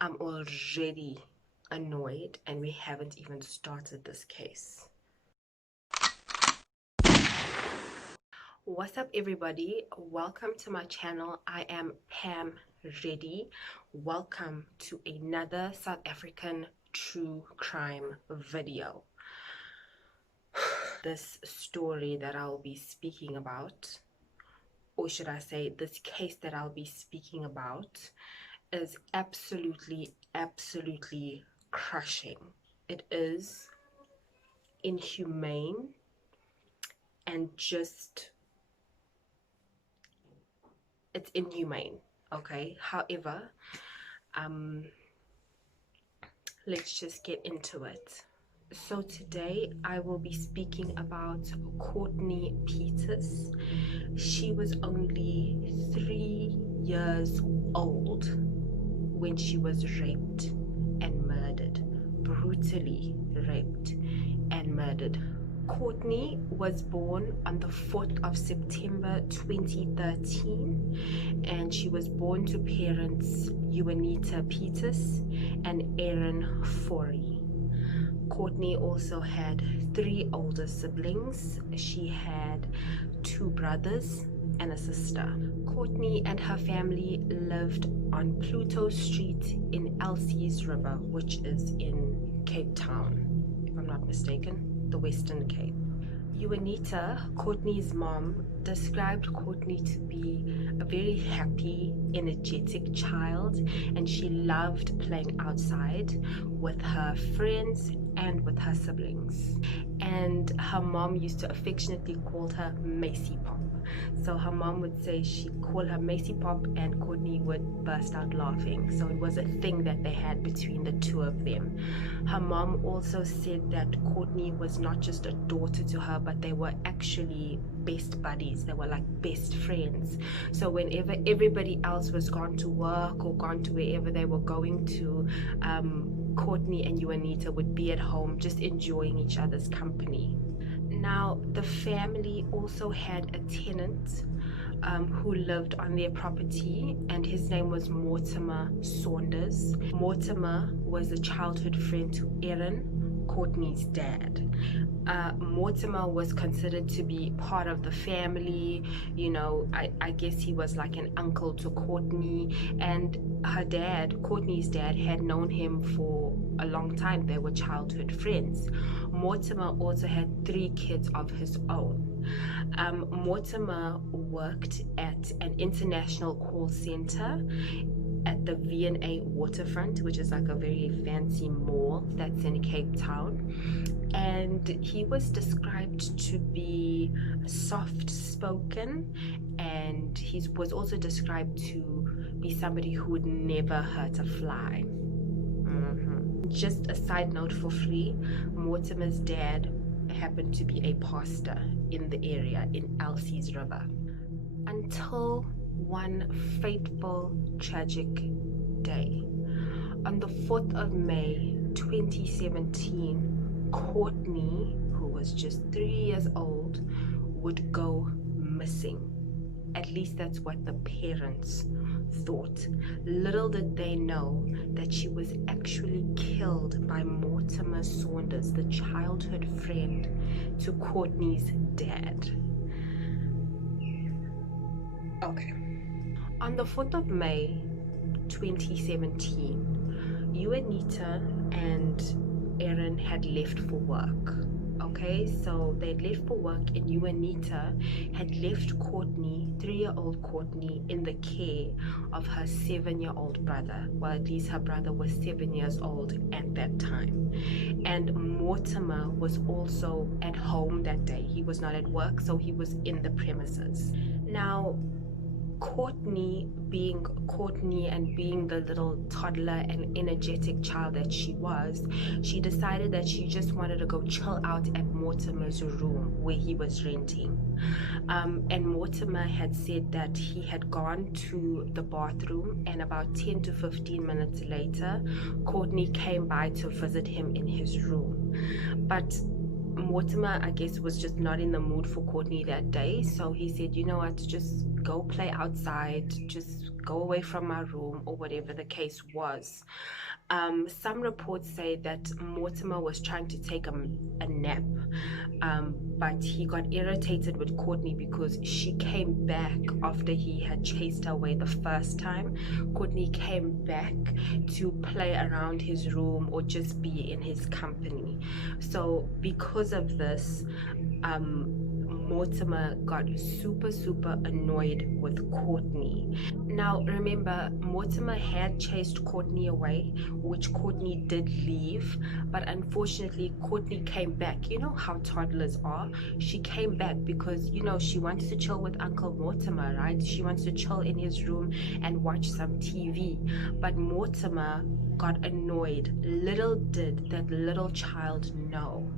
I'm already annoyed and we haven't even started this case. What's up, everybody? Welcome to my channel. I am Pam Ready. Welcome to another South African true crime video. This story that I'll be speaking about, or should I say this case that I'll be speaking about, is absolutely crushing. It is inhumane and just, it's inhumane, okay? However, let's just get into it. So today I will be speaking about Courtney Pieters. She was only 3 years old when she was raped and murdered, brutally raped and murdered. Courtney was born on the 4th of September 2013, and she was born to parents Juanita Pieters and Aaron Forey. Courtney also had 3 older siblings. She had 2 brothers and a sister. Courtney and her family lived on Pluto Street in Elsie's River, which is in Cape Town, if I'm not mistaken, the Western Cape. Juanita, Courtney's mom, described Courtney to be a very happy, energetic child, and she loved playing outside with her friends and with her siblings. And her mom used to affectionately call her Macy Pop. So her mom would say she'd call her Macy Pop and Courtney would burst out laughing. So it was a thing that they had between the two of them. Her mom also said that Courtney was not just a daughter to her, but they were actually best buddies. They were like best friends. So whenever everybody else was gone to work or gone to wherever they were going to, Courtney and Juanita would be at home just enjoying each other's company. Now, the family also had a tenant who lived on their property, and his name was Mortimer Saunders. Mortimer was a childhood friend to Aaron, Courtney's dad. Mortimer was considered to be part of the family, you know. I guess he was like an uncle to Courtney, and her dad, Courtney's dad, had known him for a long time. They were childhood friends. Mortimer also had 3 kids of his own. Mortimer worked at an international call center at the V&A waterfront, which is like a very fancy mall that's in Cape Town, and he was described to be soft-spoken, and he was also described to be somebody who would never hurt a fly. Just a side note for free, Mortimer's dad happened to be a pastor in the area in Elsie's River. Until one fateful, tragic day. On the 4th of May 2017, Courtney, who was just 3 years old, would go missing. At least that's what the parents thought. Little did they know that she was actually killed by Mortimer Saunders, the childhood friend to Courtney's dad. Okay. On the 4th of May 2017, Juanita and Aaron had left for work. Okay, so they'd left for work, and Juanita had left Courtney, 3-year-old Courtney, in the care of her 7-year-old brother. Well, at least her brother was 7 years old at that time. And Mortimer was also at home that day. He was not at work, so he was in the premises. Now, Courtney, being Courtney and being the little toddler and energetic child that she was, she decided that she just wanted to go chill out at Mortimer's room where he was renting. And Mortimer had said that he had gone to the bathroom, and about 10 to 15 minutes later, Courtney came by to visit him in his room. But Mortimer, I guess, was just not in the mood for Courtney that day, so he said, you know what, just go play outside, just go away from my room, or whatever the case was. Some reports say that Mortimer was trying to take a nap, but he got irritated with Courtney because she came back after he had chased her away the first time. Courtney came back to play around his room or just be in his company. So because of this, Mortimer got super annoyed with Courtney. Now remember, Mortimer had chased Courtney away, which Courtney did leave, but unfortunately Courtney came back. You know how toddlers are. She came back because, you know, she wants to chill with Uncle Mortimer, right? She wants to chill in his room and watch some TV. But Mortimer got annoyed. Little did that little child know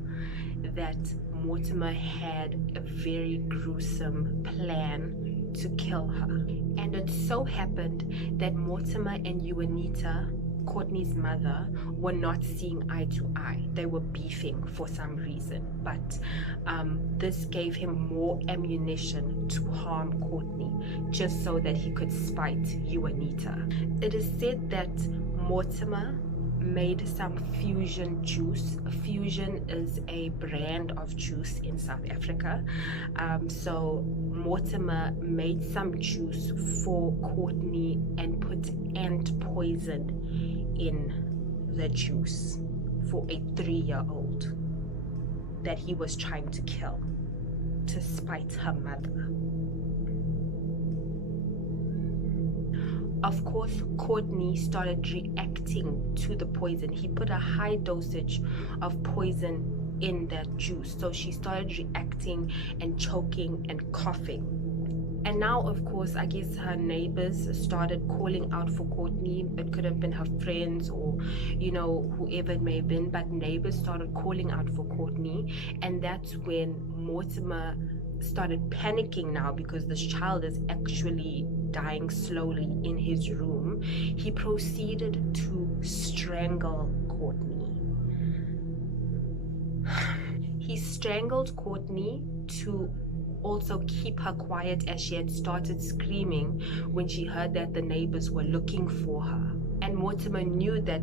that Mortimer had a very gruesome plan to kill her. And it so happened that Mortimer and Juanita, Courtney's mother, were not seeing eye to eye. They were beefing for some reason, but this gave him more ammunition to harm Courtney, just so that he could spite Juanita. It is said that Mortimer made some fusion juice. Fusion is a brand of juice in South Africa. So Mortimer made some juice for Courtney and put ant poison in the juice for a 3-year-old that he was trying to kill to spite her mother. Of course, Courtney started reacting to the poison. He put a high dosage of poison in that juice. So she started reacting and choking and coughing. And now, of course, I guess her neighbors started calling out for Courtney. It could have been her friends or, you know, whoever it may have been. But neighbors started calling out for Courtney. And that's when Mortimer started panicking now, because this child is actually dying slowly in his room. He proceeded to strangle Courtney. He strangled Courtney to also keep her quiet, as she had started screaming when she heard that the neighbors were looking for her. And Mortimer knew that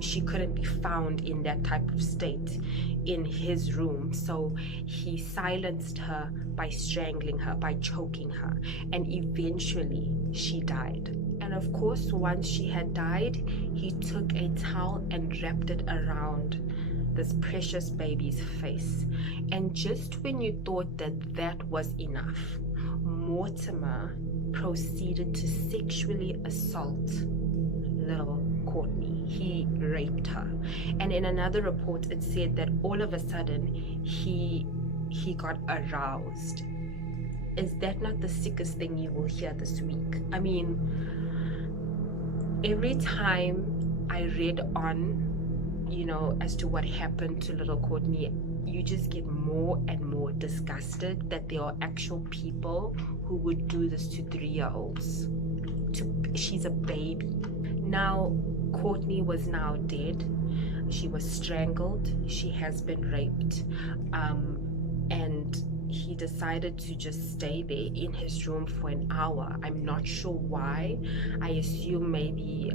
she couldn't be found in that type of state in his room, so he silenced her by strangling her, by choking her, and eventually she died. And of course, once she had died, he took a towel and wrapped it around this precious baby's face. And just when you thought that that was enough, Mortimer proceeded to sexually assault little Courtney. He raped her. And in another report, it said that all of a sudden he got aroused. Is that not the sickest thing you will hear this week? I mean, every time I read on, you know, as to what happened to little Courtney, you just get more and more disgusted that there are actual people who would do this to 3-year-olds. She's a baby. Now, Courtney was now dead. She was strangled. She has been raped. And he decided to just stay there in his room for an hour. I'm not sure why. I assume maybe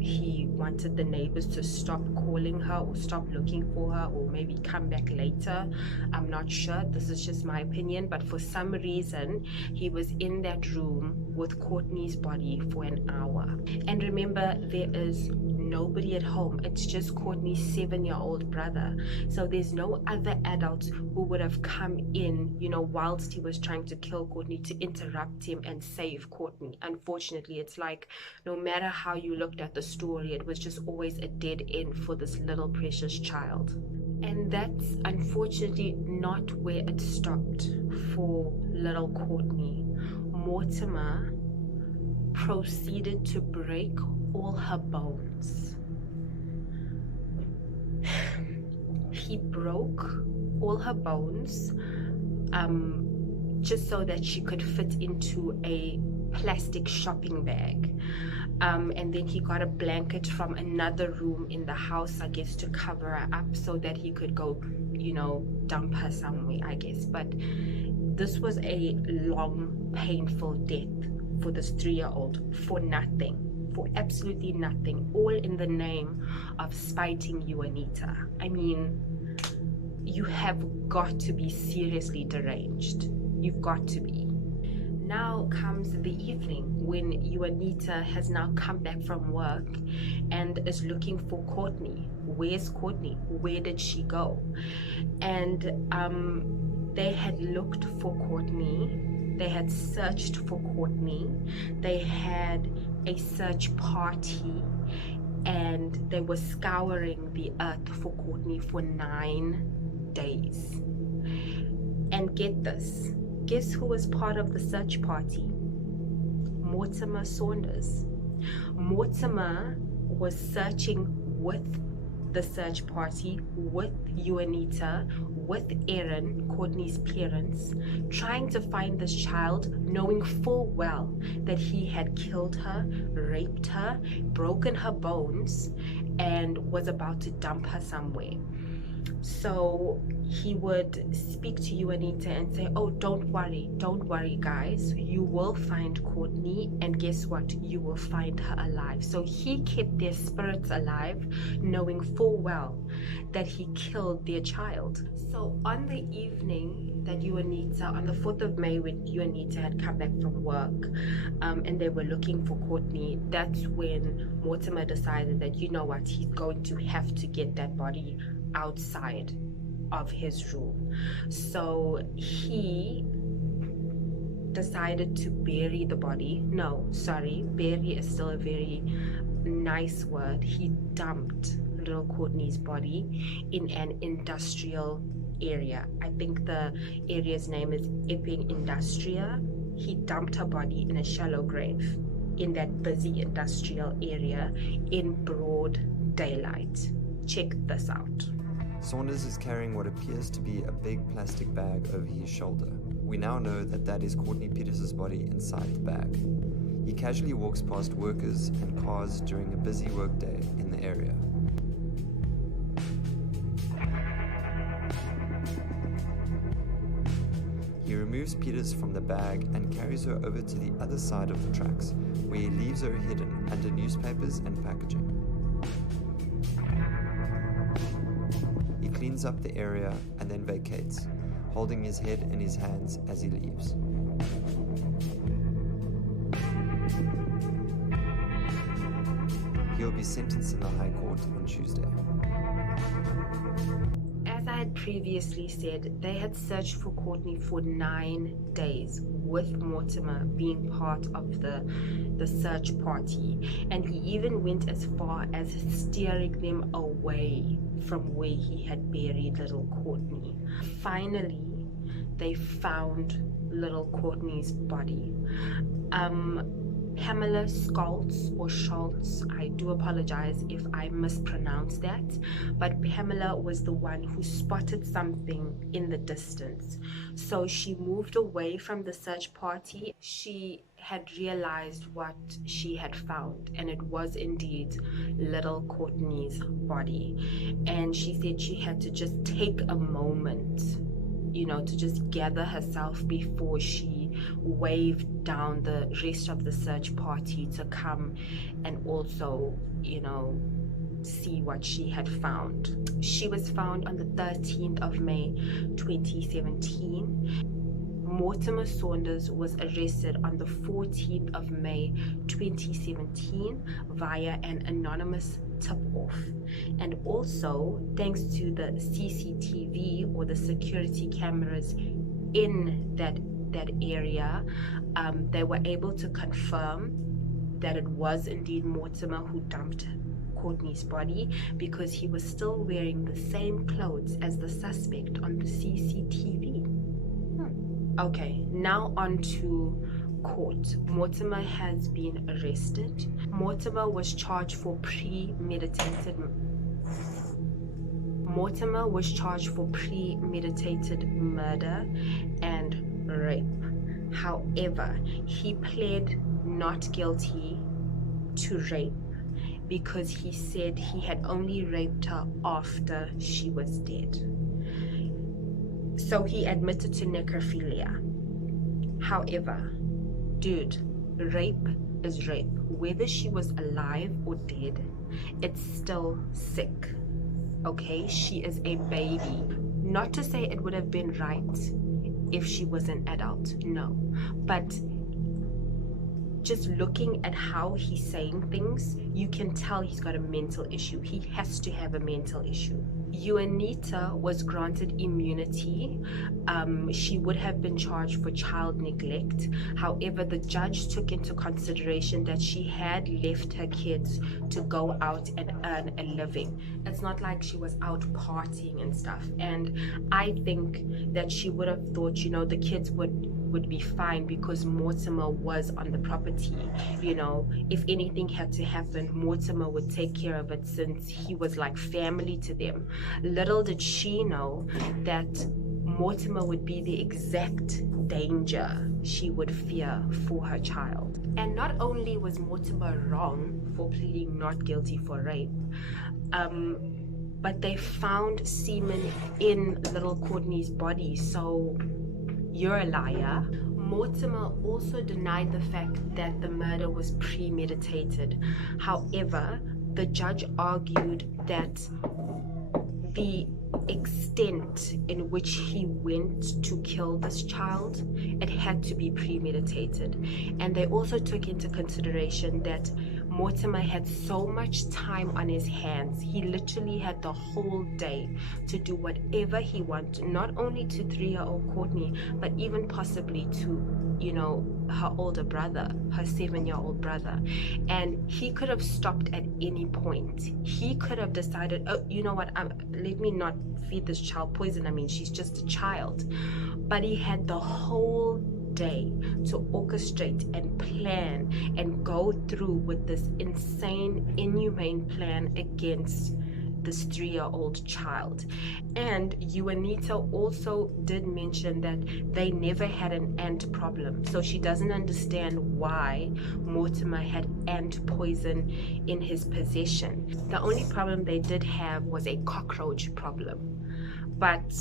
he wanted the neighbors to stop calling her or stop looking for her, or maybe come back later. I'm not sure. This is just my opinion, but for some reason he was in that room with Courtney's body for an hour. And remember, there is nobody at home. It's just Courtney's 7-year-old brother. So there's no other adults who would have come in, you know, whilst he was trying to kill Courtney, to interrupt him and save Courtney. Unfortunately, it's like no matter how you looked at the story, it was just always a dead end for this little precious child. And that's unfortunately not where it stopped for little Courtney. Mortimer proceeded to break all her bones. He broke all her bones just so that she could fit into a plastic shopping bag. And then he got a blanket from another room in the house, I guess, to cover her up so that he could go, you know, dump her somewhere, I guess. But this was a long, painful death for this 3-year-old for nothing, for absolutely nothing, all in the name of spiting you, Anita. I mean, you have got to be seriously deranged. You've got to be. Now comes the evening when Juanita has now come back from work and is looking for Courtney. Where's Courtney? Where did she go? And they had looked for Courtney. They had searched for Courtney. They had a search party and they were scouring the earth for Courtney for 9 days. And get this. Guess who was part of the search party? Mortimer Saunders. Mortimer was searching with the search party, with Juanita, with Aaron, Courtney's parents, trying to find this child, knowing full well that he had killed her, raped her, broken her bones, and was about to dump her somewhere. So he would speak to Juanita and say, oh, don't worry guys, you will find Courtney, and guess what, you will find her alive. So he kept their spirits alive, knowing full well that he killed their child. So on the evening that Juanita, on the 4th of May, when Juanita had come back from work and they were looking for Courtney, that's when Mortimer decided that, you know what, he's going to have to get that body outside of his room. So he decided to bury the body. No, sorry, bury is still a very nice word. He dumped little Courtney's body in an industrial area. I think the area's name is Epping Industria. He dumped her body in a shallow grave in that busy industrial area in broad daylight. Check this out. Saunders is carrying what appears to be a big plastic bag over his shoulder. We now know that that is Courtney Pieters' body inside the bag. He casually walks past workers and cars during a busy workday in the area. He removes Pieters from the bag and carries her over to the other side of the tracks, where he leaves her hidden under newspapers and packaging. He cleans up the area and then vacates, holding his head in his hands as he leaves. He will be sentenced in the High Court on Tuesday. As I had previously said, they had searched for Courtney for 9 days, with Mortimer being part of the search party, and he even went as far as steering them away from where he had buried little Courtney. Finally, they found little Courtney's body. Pamela Schultz, I do apologize if I mispronounce that, but Pamela was the one who spotted something in the distance. So she moved away from the search party. She had realized what she had found, and it was indeed little Courtney's body. And she said she had to just take a moment, you know, to just gather herself before she waved down the rest of the search party to come and also, you know, see what she had found. She was found on the 13th of May 2017. Mortimer Saunders was arrested on the 14th of May 2017 via an anonymous tip-off. And also, thanks to the CCTV or the security cameras in that area, they were able to confirm that it was indeed Mortimer who dumped Courtney's body, because he was still wearing the same clothes as the suspect on the CCTV. Okay, now on to court. Mortimer has been arrested. Mortimer was charged for premeditated murder and rape. However, he pled not guilty to rape because he said he had only raped her after she was dead. So he admitted to necrophilia. However, dude, rape is rape. Whether she was alive or dead, it's still sick. Okay, she is a baby. Not to say it would have been right if she was an adult, no, but just looking at how he's saying things, you can tell he's got a mental issue. He has to have a mental issue. Juanita was granted immunity. She would have been charged for child neglect. However, the judge took into consideration that she had left her kids to go out and earn a living. It's not like she was out partying and stuff. And I think that she would have thought, you know, the kids would be fine because Mortimer was on the property. You know, if anything had to happen, Mortimer would take care of it since he was like family to them. Little did she know that Mortimer would be the exact danger she would fear for her child. And not only was Mortimer wrong for pleading not guilty for rape, but they found semen in little Courtney's body, so you're a liar. Mortimer also denied the fact that the murder was premeditated. However, the judge argued that the extent in which he went to kill this child, it had to be premeditated. And they also took into consideration that Mortimer had so much time on his hands. He literally had the whole day to do whatever he wanted, not only to 3-year-old Courtney, but even possibly to, you know, her older brother, her 7-year-old brother. And he could have stopped at any point. He could have decided, oh, you know what, let me not feed this child poison. I mean, she's just a child. But he had the whole day to orchestrate and plan and go through with this insane, inhumane plan against this 3-year-old child. And Juanita also did mention that they never had an ant problem, so she doesn't understand why Mortimer had ant poison in his possession. The only problem they did have was a cockroach problem, but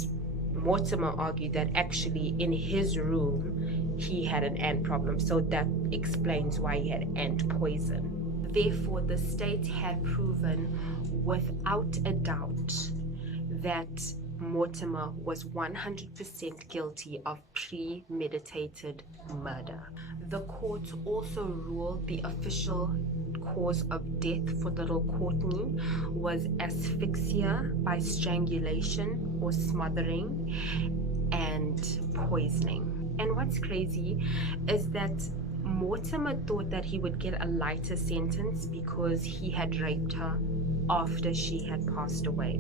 Mortimer argued that actually in his room he had an ant problem, so that explains why he had ant poison. Therefore, the state had proven without a doubt that Mortimer was 100% guilty of premeditated murder. The court also ruled the official cause of death for little Courtney was asphyxia by strangulation or smothering and poisoning. And what's crazy is that Mortimer thought that he would get a lighter sentence because he had raped her after she had passed away.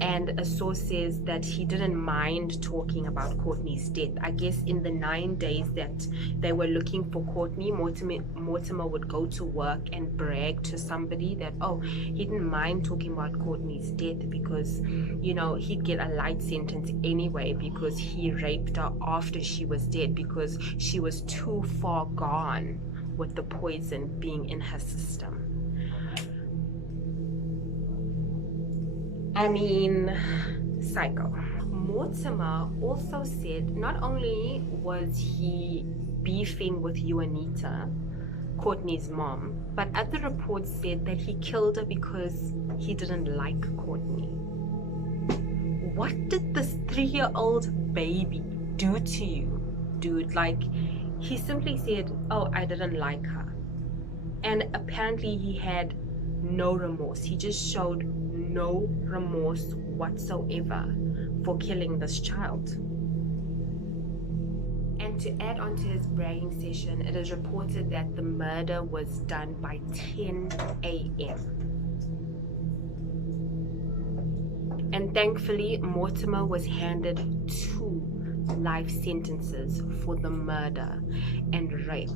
And a source says that he didn't mind talking about Courtney's death. I guess in the 9 days that they were looking for Courtney, Mortimer would go to work and brag to somebody that, oh, he didn't mind talking about Courtney's death because, you know, he'd get a light sentence anyway because he raped her after she was dead because she was too far gone with the poison being in her system. I mean, psycho. Mortimer also said not only was he beefing with Juanita, Courtney's mom, but other reports said that he killed her because he didn't like Courtney. What did this 3-year-old baby do to you, dude? Like, he simply said, oh, I didn't like her. And apparently he had no remorse. He just showed no remorse whatsoever for killing this child. And to add on to his bragging session, it is reported that the murder was done by 10 a.m. And thankfully, Mortimer was handed 2 life sentences for the murder and rape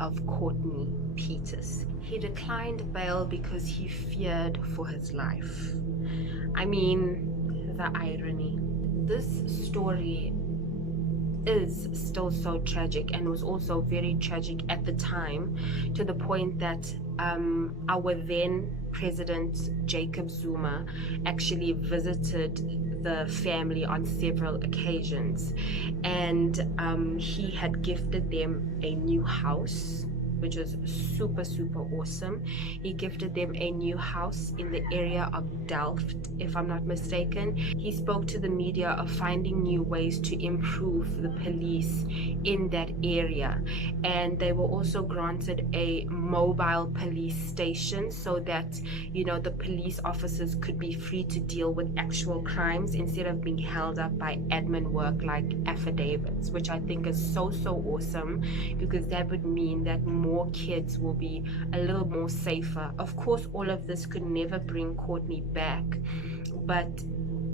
of Courtney Pieters. He declined bail because he feared for his life. I mean, the irony. This story is still so tragic, and was also very tragic at the time, to the point that our then President Jacob Zuma actually visited the family on several occasions, and he had gifted them a new house, which was super awesome. He gifted them a new house in the area of Delft, if I'm not mistaken. He spoke to the media of finding new ways to improve the police in that area, and they were also granted a mobile police station so that, you know, the police officers could be free to deal with actual crimes instead of being held up by admin work like affidavits, which I think is so awesome, because that would mean that more kids will be a little more safer. Of course, all of this could never bring Courtney back, but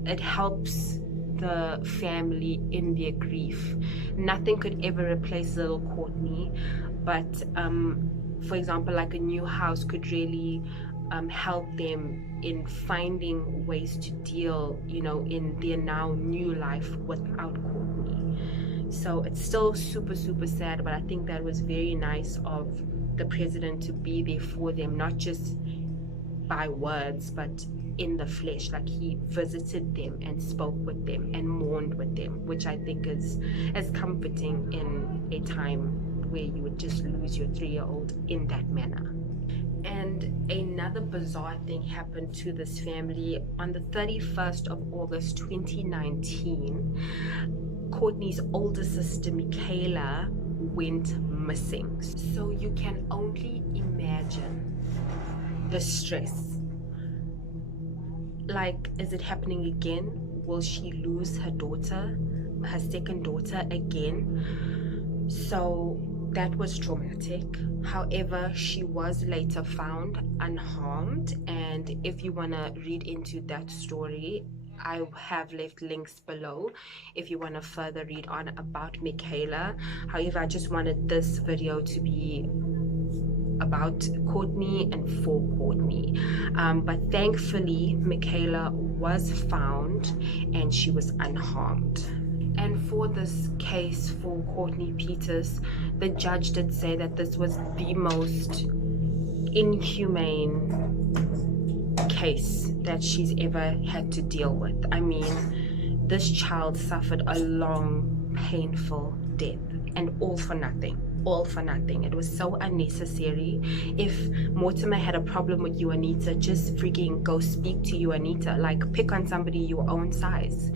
it helps the family in their grief. Nothing could ever replace little Courtney, but for example, like a new house could really help them in finding ways to deal, you know, in their now new life without Courtney. So it's still super sad, but I think that was very nice of the president to be there for them, not just by words but in the flesh. Like, he visited them and spoke with them and mourned with them, which I think is as comforting in a time where you would just lose your 3-year-old in that manner. And another bizarre thing happened to this family. On the 31st of August 2019, Courtney's older sister Michaela went missing. So you can only imagine the stress. Like, is it happening again? Will she lose her daughter, her second daughter, again? So that was traumatic. However, she was later found unharmed, and if you want to read into that story, I have left links below if you want to further read on about Michaela. However, I just wanted this video to be about Courtney and for Courtney. But thankfully, Michaela was found and she was unharmed. And for this case for Courtney Pieters, the judge did say that this was the most inhumane case that she's ever had to deal with. I mean, this child suffered a long, painful death, and all for nothing. It was so unnecessary. If Mortimer had a problem with you, Anita, just freaking go speak to you, Anita. Like, pick on somebody your own size.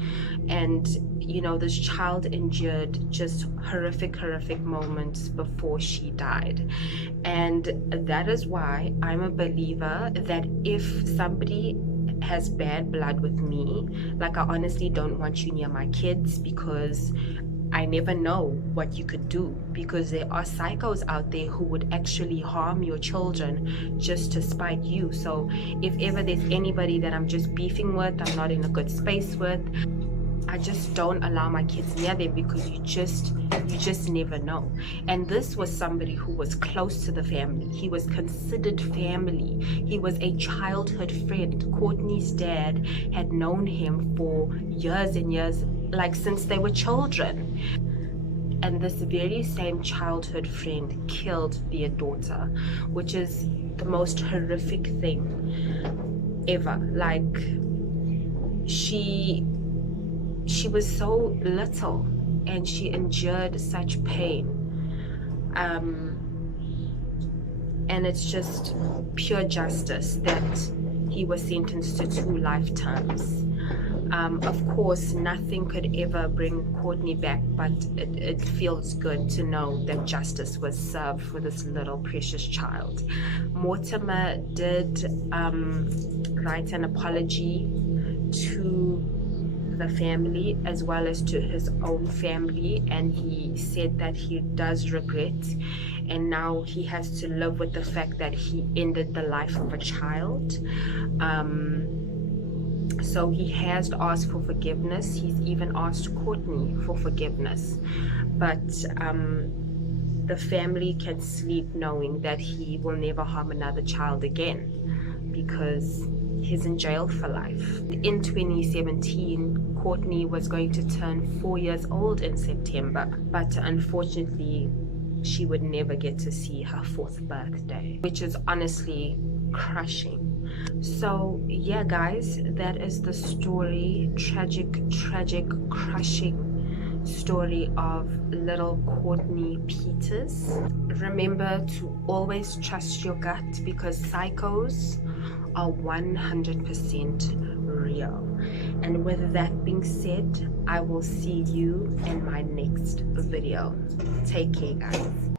And you know, this child endured just horrific moments before she died. And that is why I'm a believer that if somebody has bad blood with me, like, I honestly don't want you near my kids, because I never know what you could do, because there are psychos out there who would actually harm your children just to spite you. So if ever there's anybody that I'm just beefing with, I'm not in a good space with, I just don't allow my kids near them, because you just never know. And this was somebody who was close to the family. He was considered family. He was a childhood friend. Courtney's dad had known him for years and years, like since they were children. And this very same childhood friend killed their daughter, which is the most horrific thing ever. Like, she was so little and she endured such pain, and it's just pure justice that he was sentenced to 2 lifetimes. Of course, nothing could ever bring Courtney back, but it feels good to know that justice was served for this little precious child. Mortimer did write an apology to the family as well as to his own family, and he said that he does regret, and now he has to live with the fact that he ended the life of a child. So he has asked for forgiveness. He's even asked Courtney for forgiveness, but the family can sleep knowing that he will never harm another child again, because he's in jail for life. In 2017, Courtney was going to turn 4 years old in September, but unfortunately she would never get to see her 4th birthday, which is honestly crushing. So yeah guys, that is the story, tragic, crushing story of little Courtney Pieters. Remember to always trust your gut, because psychos are 100% real. And with that being said, I will see you in my next video. Take care guys.